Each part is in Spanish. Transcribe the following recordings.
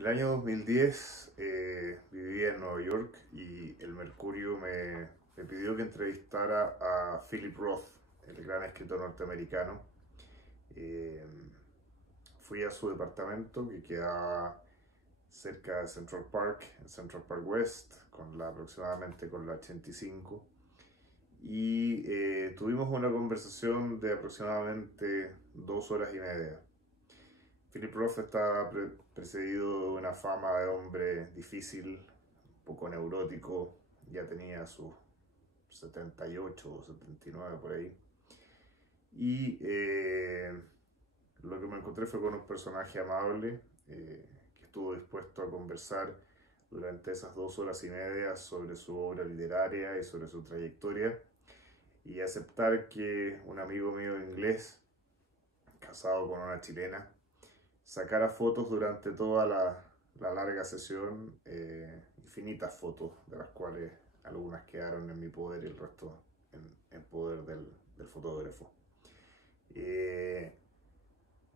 El año 2010 vivía en Nueva York y el Mercurio me pidió que entrevistara a Philip Roth, el gran escritor norteamericano. Eh, Fui a su departamento que quedaba cerca de Central Park, en Central Park West, aproximadamente con la 85. Y tuvimos una conversación de aproximadamente 2 horas y media. Philip Roth estaba precedido de una fama de hombre difícil, un poco neurótico, ya tenía sus 78 o 79 por ahí. Y lo que me encontré fue con un personaje amable que estuvo dispuesto a conversar durante esas 2 horas y media sobre su obra literaria y sobre su trayectoria, y aceptar que un amigo mío inglés, casado con una chilena, sacara fotos durante toda la larga sesión, infinitas fotos, de las cuales algunas quedaron en mi poder y el resto en poder del fotógrafo.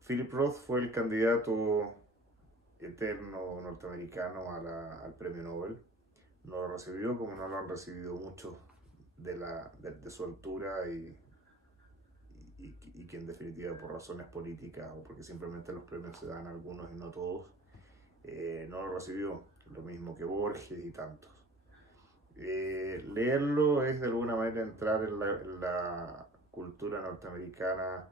Philip Roth fue el candidato eterno norteamericano al premio Nobel. No lo recibió, como no lo han recibido muchos de su altura y que en definitiva por razones políticas o porque simplemente los premios se dan a algunos y no a todos, no lo recibió, lo mismo que Borges y tantos. Leerlo es de alguna manera entrar en la cultura norteamericana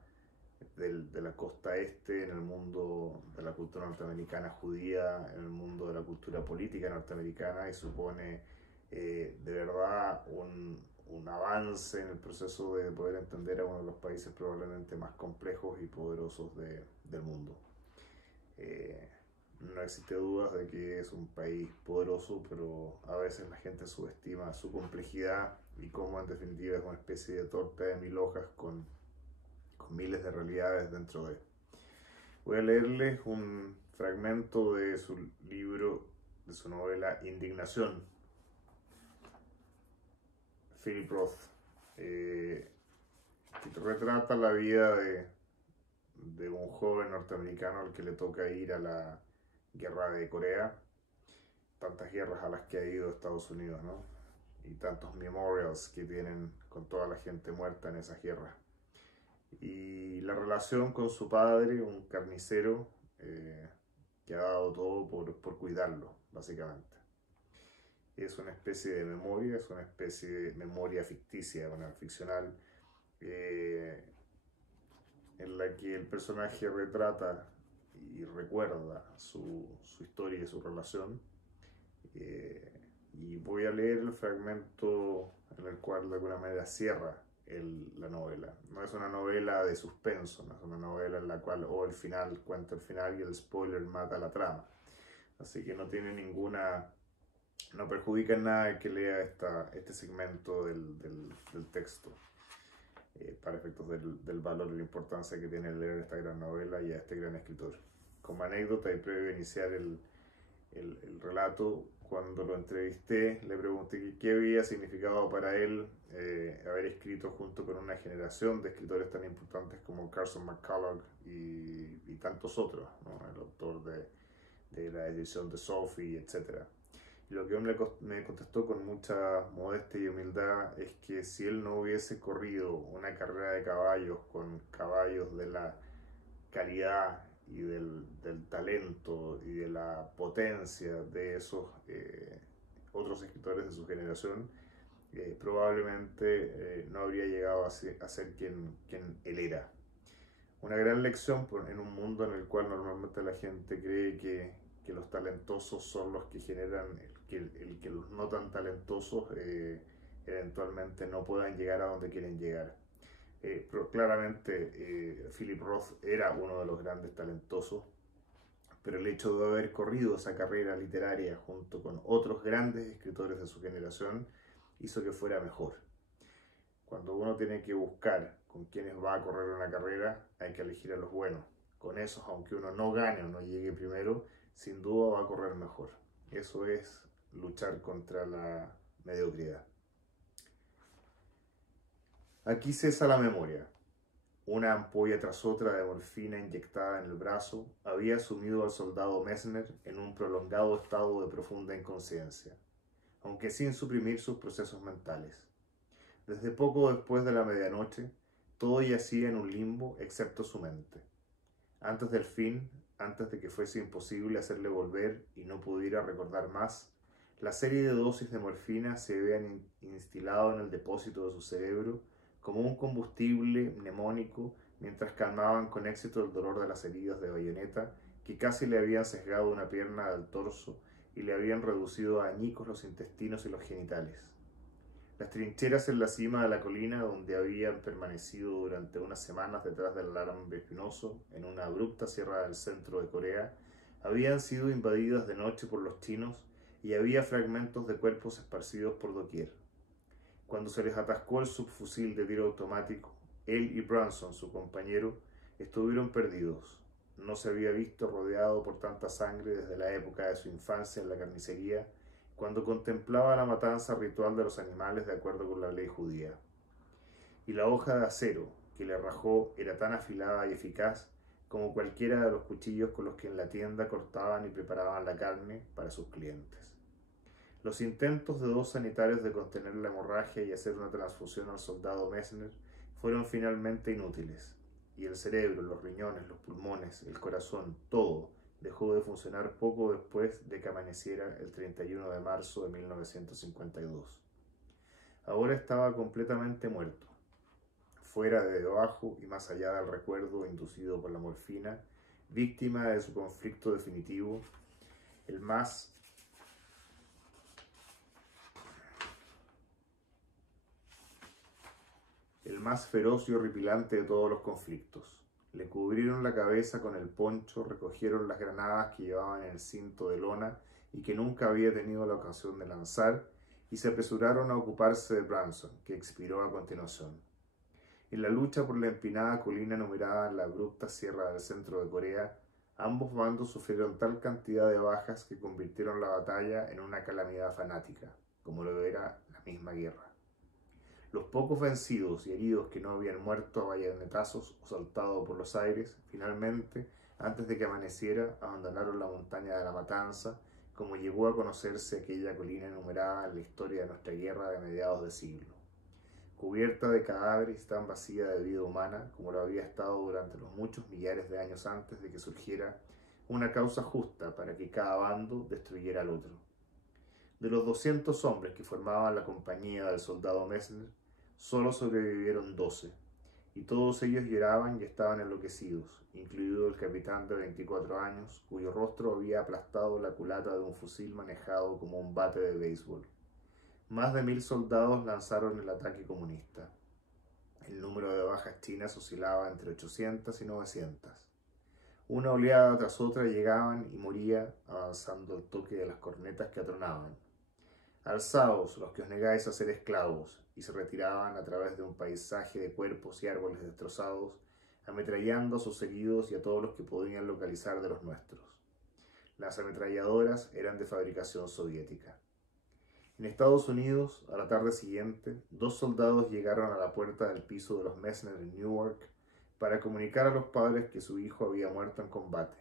de la costa este, en el mundo de la cultura norteamericana judía, en el mundo de la cultura política norteamericana, y supone de verdad un avance en el proceso de poder entender a uno de los países probablemente más complejos y poderosos del mundo. No existe dudas de que es un país poderoso, pero a veces la gente subestima su complejidad y cómo en definitiva es una especie de torta de 1000 hojas con miles de realidades dentro de. Voy a leerles un fragmento de su libro, de su novela Indignación. Philip Roth, que retrata la vida de un joven norteamericano al que le toca ir a la guerra de Corea, tantas guerras a las que ha ido Estados Unidos, ¿no? Y tantos memorials que tienen con toda la gente muerta en esas guerras. Y la relación con su padre, un carnicero que ha dado todo por cuidarlo, básicamente. Es una especie de memoria, es una especie de memoria ficticia, una ficcional, en la que el personaje retrata y recuerda su historia y su relación. Y voy a leer el fragmento en el cual de alguna manera cierra la novela. No es una novela de suspenso, no es una novela en la cual el final cuenta el final y el spoiler mata la trama. Así que no tiene no perjudica en nada el que lea este segmento del texto, para efectos del valor y la importancia que tiene leer esta gran novela y a este gran escritor. Como anécdota y previo a iniciar el relato, cuando lo entrevisté, le pregunté qué había significado para él haber escrito junto con una generación de escritores tan importantes como Carson McCullagh y tantos otros, ¿no? El autor de la edición de Sophie, etc. Y lo que él me contestó con mucha modestia y humildad es que si él no hubiese corrido una carrera de caballos con caballos de la calidad y del talento y de la potencia de esos otros escritores de su generación, probablemente no habría llegado a ser quien él era. Una gran lección en un mundo en el cual normalmente la gente cree que los talentosos son los que generan que los no tan talentosos eventualmente no puedan llegar a donde quieren llegar. Pero claramente Philip Roth era uno de los grandes talentosos, pero el hecho de haber corrido esa carrera literaria junto con otros grandes escritores de su generación hizo que fuera mejor. Cuando uno tiene que buscar con quienes va a correr una carrera, hay que elegir a los buenos. Con esos, aunque uno no gane o no llegue primero, sin duda va a correr mejor. Eso es luchar contra la mediocridad. Aquí cesa la memoria. una ampolla tras otra de morfina inyectada en el brazo había sumido al soldado Messner en un prolongado estado de profunda inconsciencia, aunque sin suprimir sus procesos mentales. Desde poco después de la medianoche, todo yacía en un limbo excepto su mente. Antes del fin, antes de que fuese imposible hacerle volver y no pudiera recordar más, la serie de dosis de morfina se habían instilado en el depósito de su cerebro como un combustible mnemónico mientras calmaban con éxito el dolor de las heridas de bayoneta que casi le habían sesgado una pierna del torso y le habían reducido a añicos los intestinos y los genitales. Las trincheras en la cima de la colina, donde habían permanecido durante unas semanas detrás del alambre espinoso, en una abrupta sierra del centro de Corea, habían sido invadidas de noche por los chinos y había fragmentos de cuerpos esparcidos por doquier. Cuando se les atascó el subfusil de tiro automático, él y Branson, su compañero, estuvieron perdidos. No se había visto rodeado por tanta sangre desde la época de su infancia en la carnicería, cuando contemplaba la matanza ritual de los animales de acuerdo con la ley judía. Y la hoja de acero que le rajó era tan afilada y eficaz como cualquiera de los cuchillos con los que en la tienda cortaban y preparaban la carne para sus clientes. Los intentos de 2 sanitarios de contener la hemorragia y hacer una transfusión al soldado Messner fueron finalmente inútiles, y el cerebro, los riñones, los pulmones, el corazón, todo dejó de funcionar poco después de que amaneciera el 31 de marzo de 1952. Ahora estaba completamente muerto, fuera de debajo y más allá del recuerdo inducido por la morfina, víctima de su conflicto definitivo, el más feroz y horripilante de todos los conflictos. Le cubrieron la cabeza con el poncho, recogieron las granadas que llevaban en el cinto de lona y que nunca había tenido la ocasión de lanzar, y se apresuraron a ocuparse de Branson, que expiró a continuación. En la lucha por la empinada colina numerada en la abrupta sierra del centro de Corea, ambos bandos sufrieron tal cantidad de bajas que convirtieron la batalla en una calamidad fanática, como lo era la misma guerra. Los pocos vencidos y heridos que no habían muerto a bayonetazos o saltado por los aires, finalmente, antes de que amaneciera, abandonaron la montaña de la Matanza, como llegó a conocerse aquella colina enumerada en la historia de nuestra guerra de mediados de siglo. Cubierta de cadáveres, tan vacía de vida humana como lo había estado durante los muchos millares de años antes de que surgiera una causa justa para que cada bando destruyera al otro. De los 200 hombres que formaban la compañía del soldado Messner, solo sobrevivieron 12, y todos ellos lloraban y estaban enloquecidos, incluido el capitán de 24 años, cuyo rostro había aplastado la culata de un fusil manejado como un bate de béisbol. Más de 1000 soldados lanzaron el ataque comunista. El número de bajas chinas oscilaba entre 800 y 900. Una oleada tras otra llegaban y moría, avanzando al toque de las cornetas que atronaban. Alzaos los que os negáis a ser esclavos, y se retiraban a través de un paisaje de cuerpos y árboles destrozados, ametrallando a sus heridos y a todos los que podían localizar de los nuestros. Las ametralladoras eran de fabricación soviética. En Estados Unidos, a la tarde siguiente, 2 soldados llegaron a la puerta del piso de los Messner en Newark para comunicar a los padres que su hijo había muerto en combate.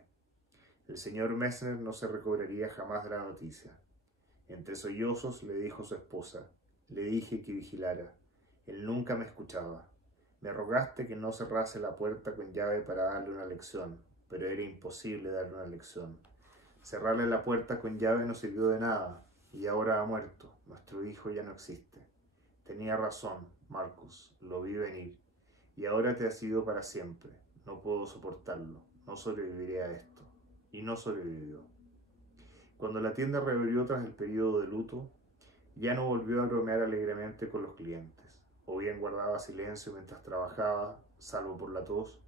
El señor Messner no se recobraría jamás de la noticia. Entre sollozos le dijo su esposa: le dije que vigilara. Él nunca me escuchaba. Me rogaste que no cerrase la puerta con llave para darle una lección, pero era imposible darle una lección. Cerrarle la puerta con llave no sirvió de nada, y ahora ha muerto. Nuestro hijo ya no existe. Tenía razón, Marcus, lo vi venir, y ahora te has ido para siempre. No puedo soportarlo, no sobreviviré a esto. Y no sobrevivió. Cuando la tienda reabrió tras el periodo de luto, ya no volvió a bromear alegremente con los clientes, o bien guardaba silencio mientras trabajaba, salvo por la tos,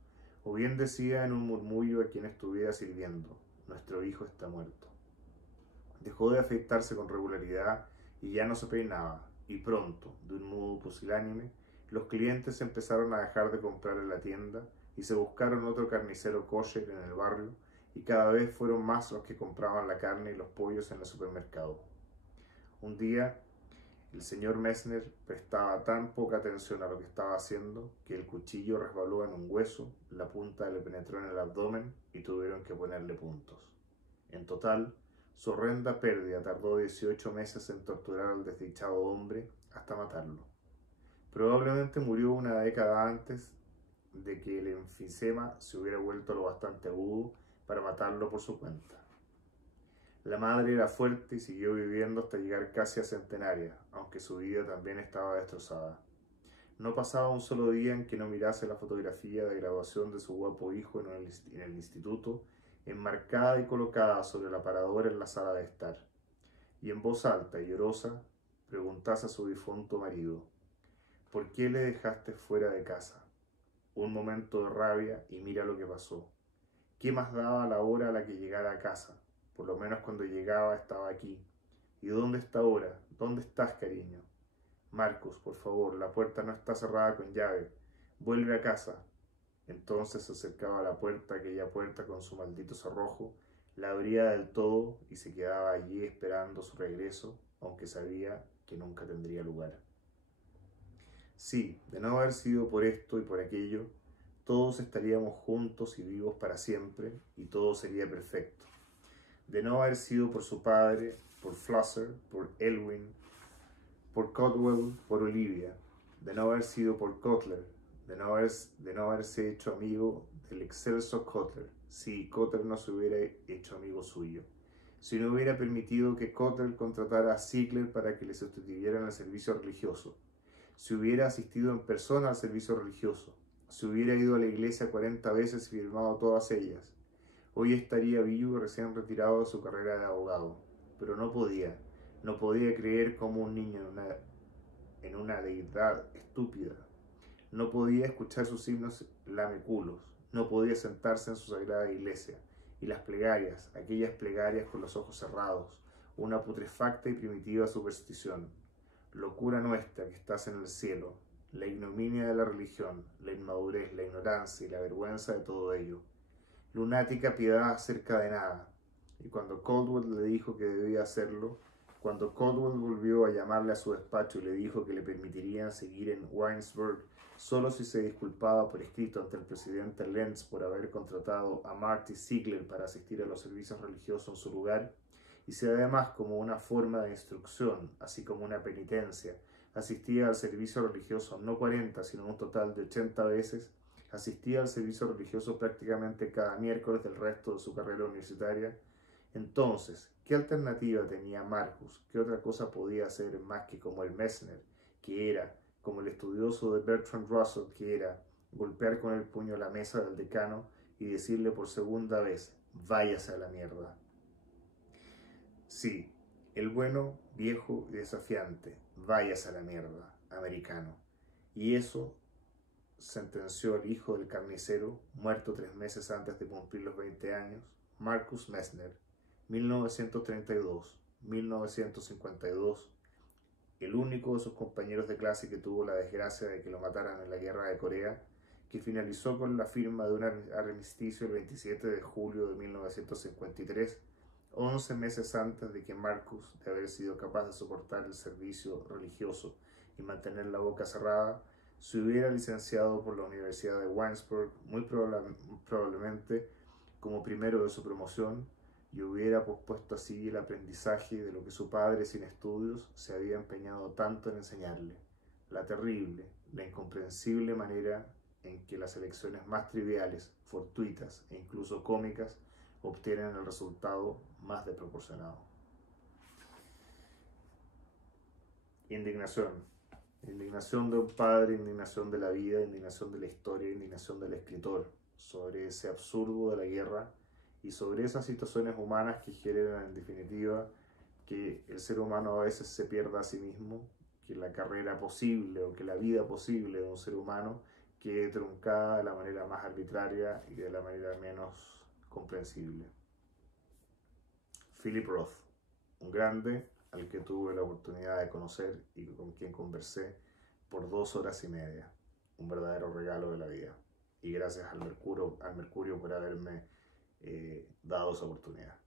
o bien decía en un murmullo a quien estuviera sirviendo: nuestro hijo está muerto. Dejó de afeitarse con regularidad y ya no se peinaba, y pronto, de un modo pusilánime, los clientes empezaron a dejar de comprar en la tienda y se buscaron otro carnicero kosher en el barrio, y cada vez fueron más los que compraban la carne y los pollos en el supermercado. Un día, El señor Messner prestaba tan poca atención a lo que estaba haciendo que el cuchillo resbaló en un hueso, la punta le penetró en el abdomen y tuvieron que ponerle puntos. En total, su horrenda pérdida tardó 18 meses en torturar al desdichado hombre hasta matarlo. Probablemente murió una década antes de que el enfisema se hubiera vuelto lo bastante agudo para matarlo por su cuenta. La madre era fuerte y siguió viviendo hasta llegar casi a centenaria, aunque su vida también estaba destrozada. No pasaba un solo día en que no mirase la fotografía de graduación de su guapo hijo en el instituto, enmarcada y colocada sobre el aparador en la sala de estar. Y en voz alta y llorosa preguntase a su difunto marido: ¿por qué le dejaste fuera de casa? Un momento de rabia y mira lo que pasó. ¿Qué más daba la hora a la que llegara a casa? Por lo menos cuando llegaba estaba aquí. ¿Y dónde está ahora? ¿Dónde estás, cariño? Marcus, por favor, la puerta no está cerrada con llave. Vuelve a casa. Entonces se acercaba a la puerta, aquella puerta con su maldito cerrojo, la abría del todo y se quedaba allí esperando su regreso, aunque sabía que nunca tendría lugar. Sí, de no haber sido por esto y por aquello, todos estaríamos juntos y vivos para siempre y todo sería perfecto. De no haber sido por su padre, por Flosser, por Elwyn, por Cotwell, por Olivia, de no haber sido por Cutler, de no haberse hecho amigo del excelso Cutler, si Cutler no se hubiera hecho amigo suyo, si no hubiera permitido que Cutler contratara a Ziegler para que le sustituyera en el servicio religioso, si hubiera asistido en persona al servicio religioso, si hubiera ido a la iglesia 40 veces y firmado todas ellas, hoy estaría vivo y recién retirado de su carrera de abogado, pero no podía creer como un niño en una deidad estúpida, no podía escuchar sus himnos lameculos, no podía sentarse en su sagrada iglesia, y las plegarias, aquellas plegarias con los ojos cerrados, una putrefacta y primitiva superstición. Locura nuestra que estás en el cielo, la ignominia de la religión, la inmadurez, la ignorancia y la vergüenza de todo ello. Lunática piedad acerca de nada. Y cuando Caldwell le dijo que debía hacerlo, cuando Caldwell volvió a llamarle a su despacho y le dijo que le permitirían seguir en Winesburg solo si se disculpaba por escrito ante el presidente Lenz por haber contratado a Marty Ziegler para asistir a los servicios religiosos en su lugar, y si además, como una forma de instrucción, así como una penitencia, asistía al servicio religioso no 40, sino un total de 80 veces, asistía al servicio religioso prácticamente cada miércoles del resto de su carrera universitaria, entonces, ¿qué alternativa tenía Marcus? ¿Qué otra cosa podía hacer más que como el Messner, que era, como el estudioso de Bertrand Russell, que era, golpear con el puño la mesa del decano y decirle por segunda vez: váyase a la mierda? Sí, el bueno, viejo y desafiante, váyase a la mierda, americano. Y eso sentenció al hijo del carnicero, muerto 3 meses antes de cumplir los 20 años, Marcus Messner, 1932-1952, el único de sus compañeros de clase que tuvo la desgracia de que lo mataran en la guerra de Corea, que finalizó con la firma de un armisticio el 27 de julio de 1953, 11 meses antes de que Marcus, de haber sido capaz de soportar el servicio religioso y mantener la boca cerrada, se hubiera licenciado por la Universidad de Winesburg, muy probablemente como primero de su promoción, y hubiera pospuesto así el aprendizaje de lo que su padre, sin estudios, se había empeñado tanto en enseñarle: la terrible, la incomprensible manera en que las elecciones más triviales, fortuitas e incluso cómicas obtienen el resultado más desproporcionado. Indignación. Indignación de un padre, indignación de la vida, indignación de la historia, indignación del escritor sobre ese absurdo de la guerra y sobre esas situaciones humanas que generan, en definitiva, que el ser humano a veces se pierda a sí mismo, que la carrera posible o que la vida posible de un ser humano quede truncada de la manera más arbitraria y de la manera menos comprensible. Philip Roth, un grande al que tuve la oportunidad de conocer y con quien conversé por 2 horas y media. Un verdadero regalo de la vida. Y gracias al Mercurio por haberme dado esa oportunidad.